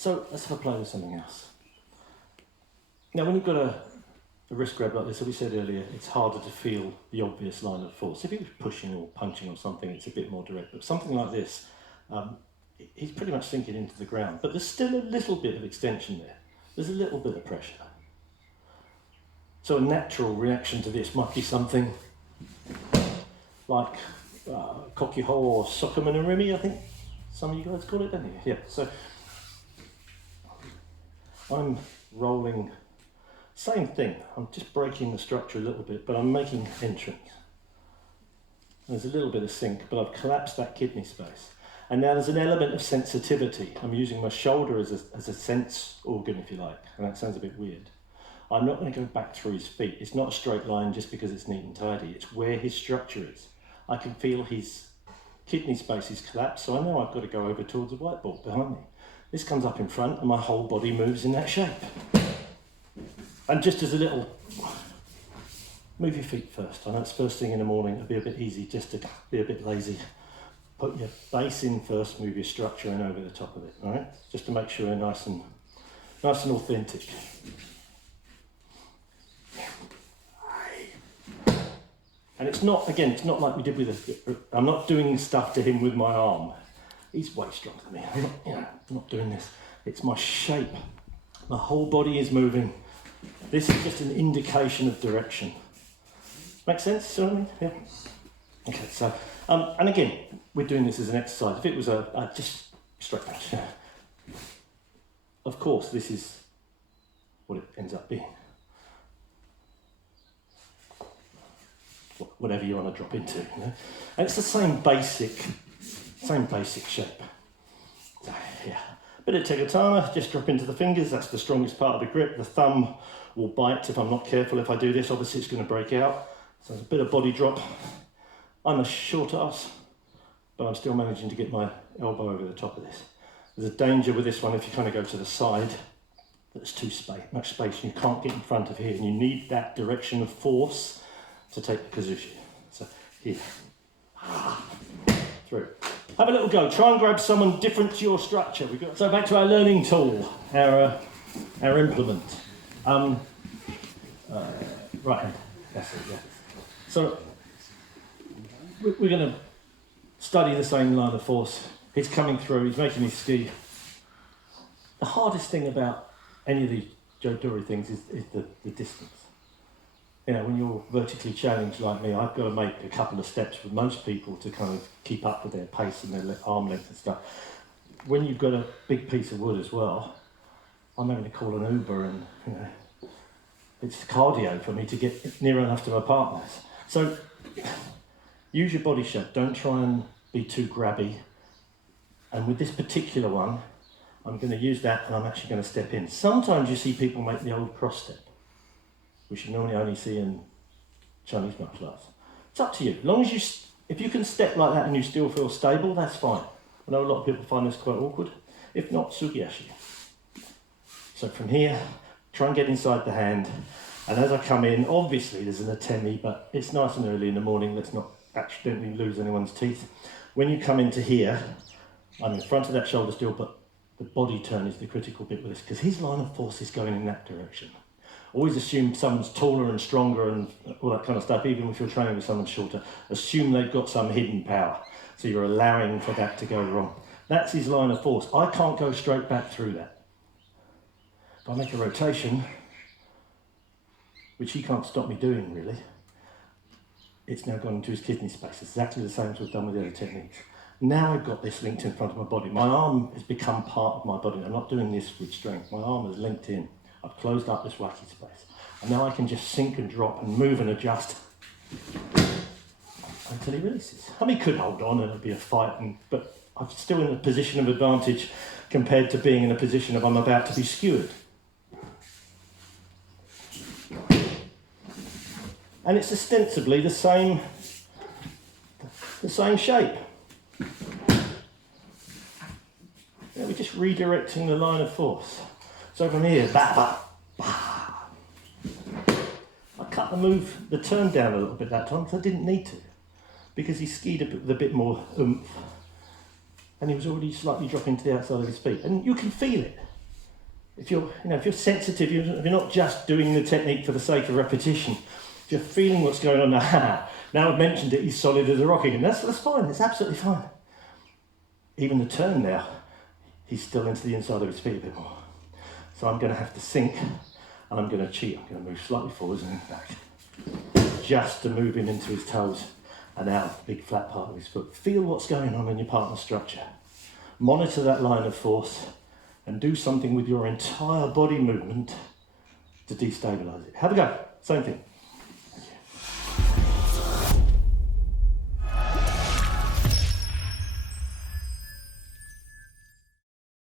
So let's have a play with something else. Now when you've got a wrist grab like this, as we said earlier, it's harder to feel the obvious line of force. If he was pushing or punching or something, it's a bit more direct. But something like this, he's pretty much sinking into the ground. But there's still a little bit of extension there. There's a little bit of pressure. So a natural reaction to this might be something like KOKYU or SOKUMEN IRIMI, I think some of you guys call it, don't you? Yeah, so I'm rolling, same thing, I'm just breaking the structure a little bit, but I'm making entrance. There's a little bit of sink, but I've collapsed that kidney space. And now there's an element of sensitivity. I'm using my shoulder as a sense organ, if you like, and that sounds a bit weird. I'm not going to go back through his feet. It's not a straight line just because it's neat and tidy. It's where his structure is. I can feel his kidney space is collapsed, so I know I've got to go over towards the whiteboard behind me. This comes up in front and my whole body moves in that shape. And just as a little, move your feet first. I know it's first thing in the morning, it'll be a bit easy just to be a bit lazy. Put your base in first, move your structure in over the top of it, all right? Just to make sure you're nice and authentic. And it's not, again, it's not like we did with I'm not doing stuff to him with my arm. He's way stronger than me. I'm not doing this. It's my shape. My whole body is moving. This is just an indication of direction. Make sense? See what I mean? Yeah. Okay, so, and again, we're doing this as an exercise. If it was just straight punch, of course, this is what it ends up being. Whatever you want to drop into, you know? And it's the same basic shape. So, yeah, bit of tegatama, just drop into the fingers. That's the strongest part of the grip. The thumb will bite if I'm not careful. If I do this, obviously it's going to break out. So there's a bit of body drop. I'm a short ass, but I'm still managing to get my elbow over the top of this. There's a danger with this one if you kind of go to the side. There's much space, and you can't get in front of here, and you need that direction of force to take the position. So here, through. Have a little go. Try and grab someone different to your structure. So back to our learning tool, our implement. Right hand. That's it. Yeah. So we're going to study the same line of force. He's coming through. He's making his ski. The hardest thing about any of these Jodori things is the distance. You know, when you're vertically challenged like me, I've got to make a couple of steps with most people to kind of keep up with their pace and their arm length and stuff. When you've got a big piece of wood as well, I'm having to call an Uber, and you know, it's cardio for me to get near enough to my partners. So use your body shape. Don't try and be too grabby. And with this particular one, I'm going to use that, and I'm actually going to step in. Sometimes you see people make the old cross step, which you normally only see in Chinese martial arts. It's up to you. As long as if you can step like that and you still feel stable, that's fine. I know a lot of people find this quite awkward. If not, sugiashi. So from here, try and get inside the hand. And as I come in, obviously there's an atemi, but it's nice and early in the morning. Let's not accidentally lose anyone's teeth. When you come into here, I'm in front of that shoulder still, but the body turn is the critical bit with this, because his line of force is going in that direction. Always assume someone's taller and stronger and all that kind of stuff, even if you're training with someone shorter. Assume they've got some hidden power, so you're allowing for that to go wrong. That's his line of force. I can't go straight back through that. If I make a rotation, which he can't stop me doing really, it's now gone into his kidney space. It's exactly the same as we've done with the other techniques. Now I've got this linked in front of my body. My arm has become part of my body. I'm not doing this with strength. My arm is linked in. I've closed up this wacky space. And now I can just sink and drop and move and adjust until he releases. I mean, he could hold on and it'd be a fight, but I'm still in a position of advantage compared to being in a position of I'm about to be skewered. And it's ostensibly the same shape. Yeah, we're just redirecting the line of force. So from here, I cut the turn down a little bit that time, because I didn't need to, because he skied with a bit more oomph, and he was already slightly dropping to the outside of his feet, and you can feel it. if you're sensitive, if you're not just doing the technique for the sake of repetition, if you're feeling what's going on now, now I've mentioned it, he's solid as a rock again. That's fine, it's absolutely fine. Even the turn now, he's still into the inside of his feet a bit more. So I'm going to have to sink, and I'm going to cheat. I'm going to move slightly forwards and then back, just to move him into his toes and out the big flat part of his foot. Feel what's going on in your partner structure. Monitor that line of force and do something with your entire body movement to destabilise it. Have a go. Same thing.